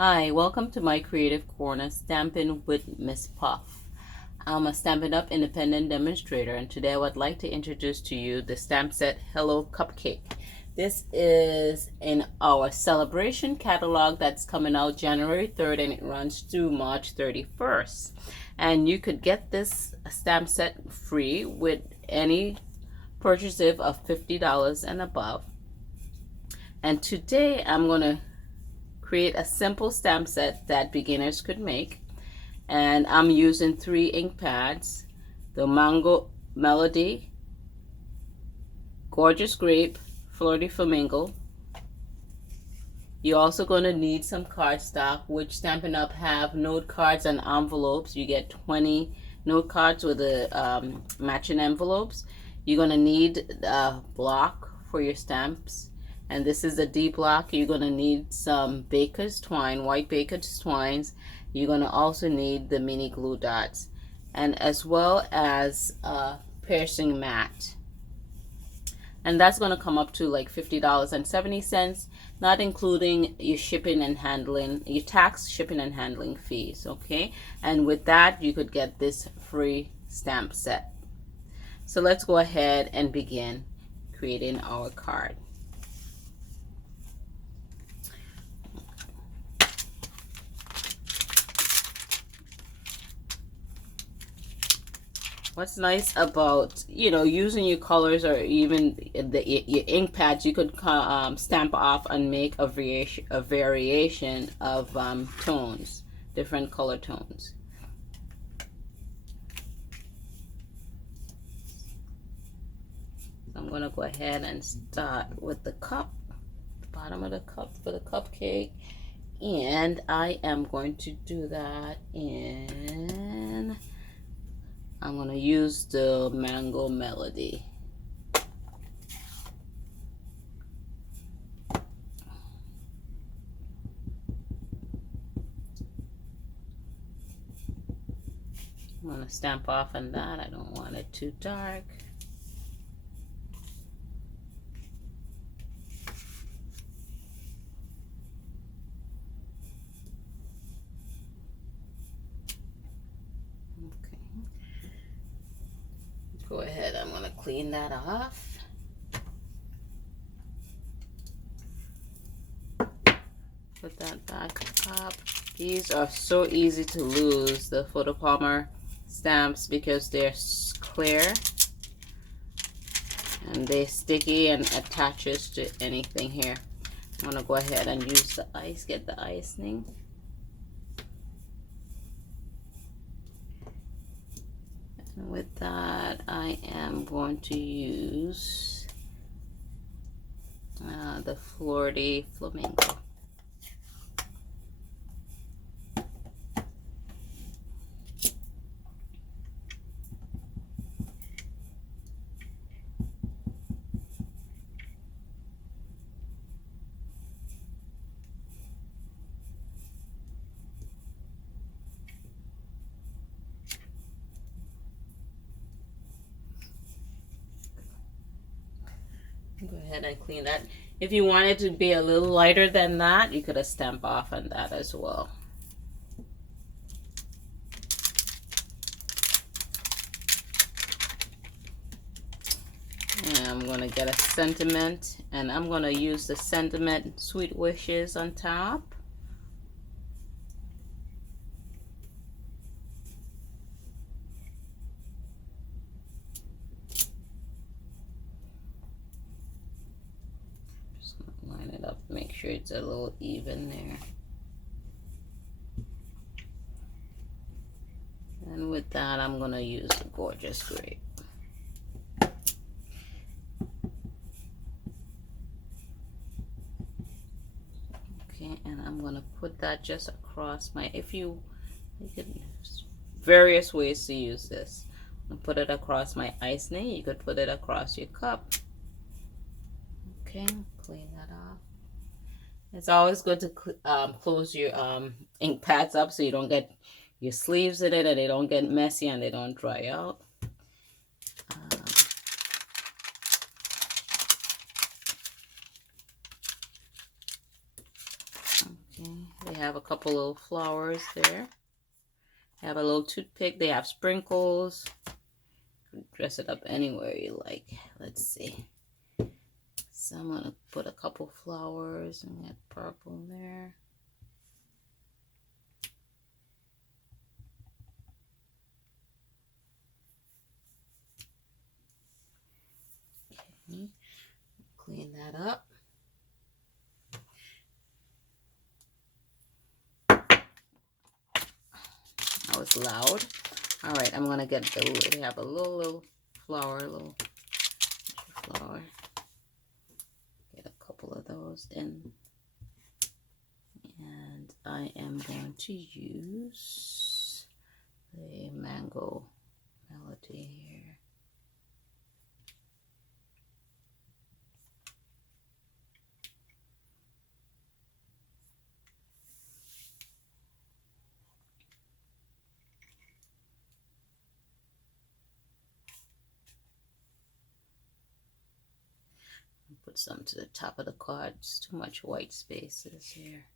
Hi, welcome to my creative corner, Stampin' with Miss Puff. I'm a Stampin' Up! Independent demonstrator, and today I would like to introduce to you the stamp set Hello CupCake. This is in our celebration catalog that's coming out January 3rd and it runs through March 31st. And you could get this stamp set free with any purchase of $50 and above. And today I'm going to create a simple stamp set that beginners could make, and I'm using 3 ink pads: the Mango Melody, Gorgeous Grape, Flirty Flamingo. You're also going to need some cardstock, which Stampin' Up! Have note cards and envelopes. You get 20 note cards with the matching envelopes. You're going to need a block for your stamps, and this is a D block. You're going to need some baker's twine, white baker's twines. You're going to also need the mini glue dots, and as well as a piercing mat. And that's going to come up to like $50.70, not including your shipping and handling, your tax, shipping and handling fees. Okay, and with that you could get this free stamp set. So let's go ahead and begin creating our card. What's nice about, using your colors or even your ink pads, you could stamp off and make a variation of tones, different color tones. So I'm going to go ahead and start with the cup, the bottom of the cup for the cupcake, and I am going to do that in, I'm going to use the Mango Melody. I'm going to stamp off on that. I don't want it too dark. Go ahead, I'm going to clean that off. Put that back up. These are so easy to lose, the photopolymer stamps, because they're clear and they're sticky and attaches to anything here. I'm going to go ahead and use the ice, get the icing. And with that, I am going to use the Flirty Flamingo. Go ahead and clean that. If you wanted to be a little lighter than that, you could have stamped off on that as well. And I'm going to get a sentiment, and I'm going to use the sentiment Sweet Wishes on top. Line it up, make sure it's a little even there. And with that, I'm going to use the Gorgeous Grape. Okay, and I'm going to put that just across my, you could, various ways to use this. I'll put it across my icing. You could put it across your cup. Okay, clean that off. It's always good to close your ink pads up so you don't get your sleeves in it and they don't get messy and they don't dry out. Okay. They have a couple little flowers there. They have a little toothpick. They have sprinkles. Dress it up anywhere you like. Let's see. So I'm gonna put a couple flowers and get purple there. Okay, clean that up. That was loud. All right, I'm gonna get the. They have a little flower, little flower. Get a couple of those in, and I am going to use the mango melody here. Put some to the top of the card. It's too much white spaces here.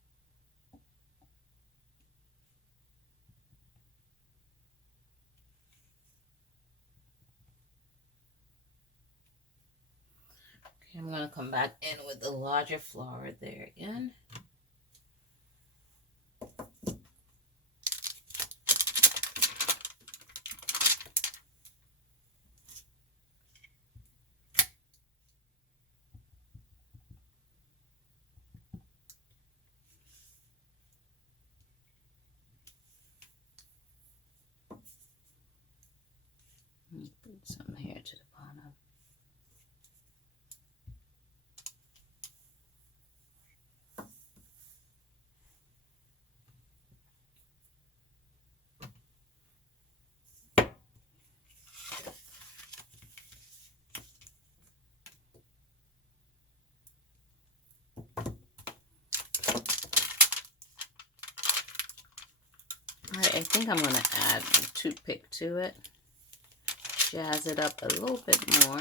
Okay, I'm going to come back in with the larger flower there again. Put some here to the bottom. Alright, I think I'm going to add a toothpick to it. Jazz it up a little bit more.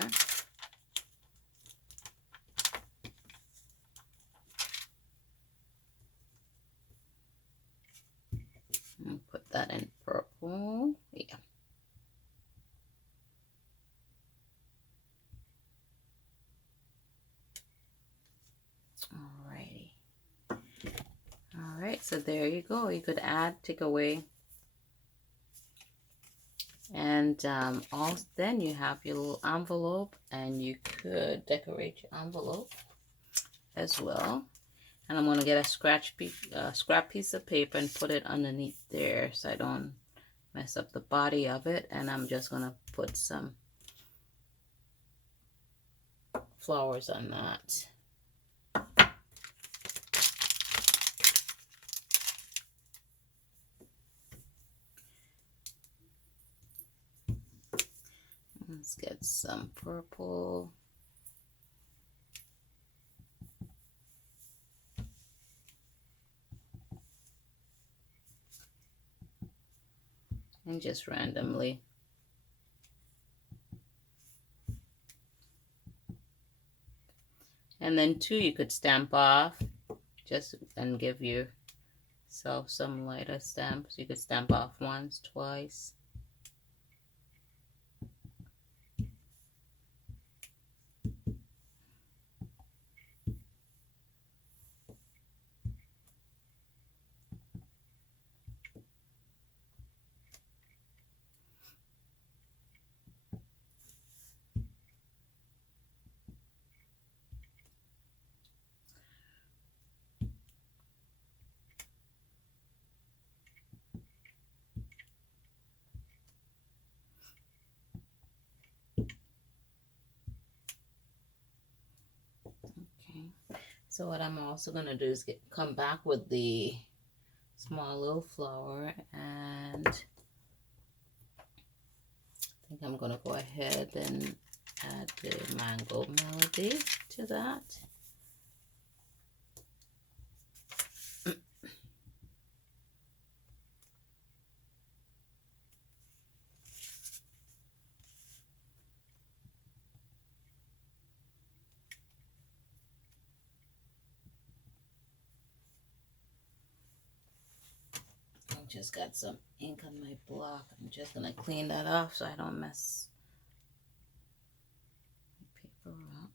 And put that in purple. Yeah. Alrighty. Alright, so there you go. You could add, take away. And then you have your little envelope, and you could decorate your envelope as well. And I'm going to get a scrap piece of paper and put it underneath there so I don't mess up the body of it. And I'm just going to put some flowers on that. Let's get some purple. And just randomly. And then too, you could stamp off just and give yourself some lighter stamps. You could stamp off once, twice. So what I'm also going to do is come back with the small little flower, and I think I'm going to go ahead and add the mango melody to that. just got some ink on my block. I'm just gonna clean that off so I don't mess my paper up.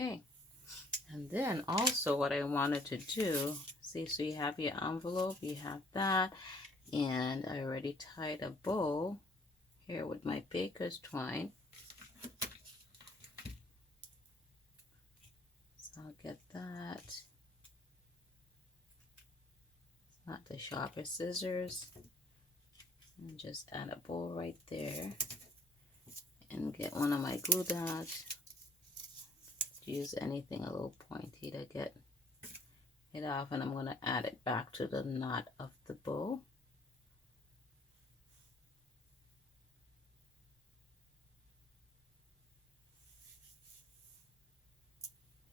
Okay, and then also what I wanted to do, see, so you have your envelope, you have that, and I already tied a bow here with my baker's twine. So I'll get that. It's not the sharper scissors. And just add a bow right there. And get one of my glue dots. Use anything a little pointy to get it off, and I'm going to add it back to the knot of the bow.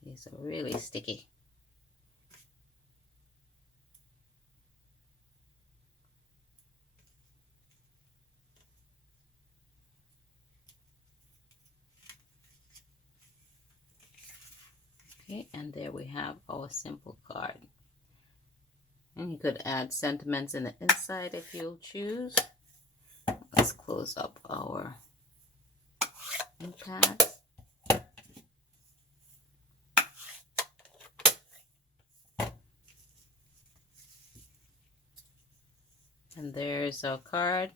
These are really sticky. Okay, and there we have our simple card. And you could add sentiments in the inside if you'll choose. Let's close up our ink pads. And there's our card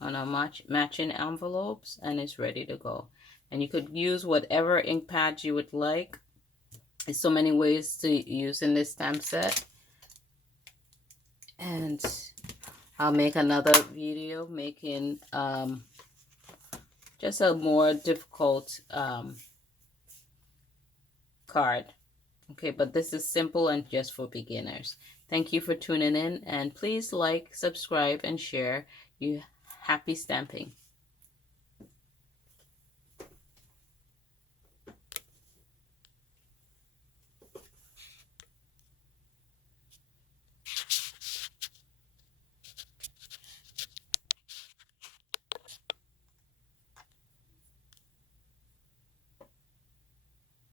on our matching envelopes, and it's ready to go. And you could use whatever ink pad you would like. There's so many ways to use in this stamp set. And I'll make another video making just a more difficult card. Okay, but this is simple and just for beginners. Thank you for tuning in, and please like, subscribe, and share. You happy stamping.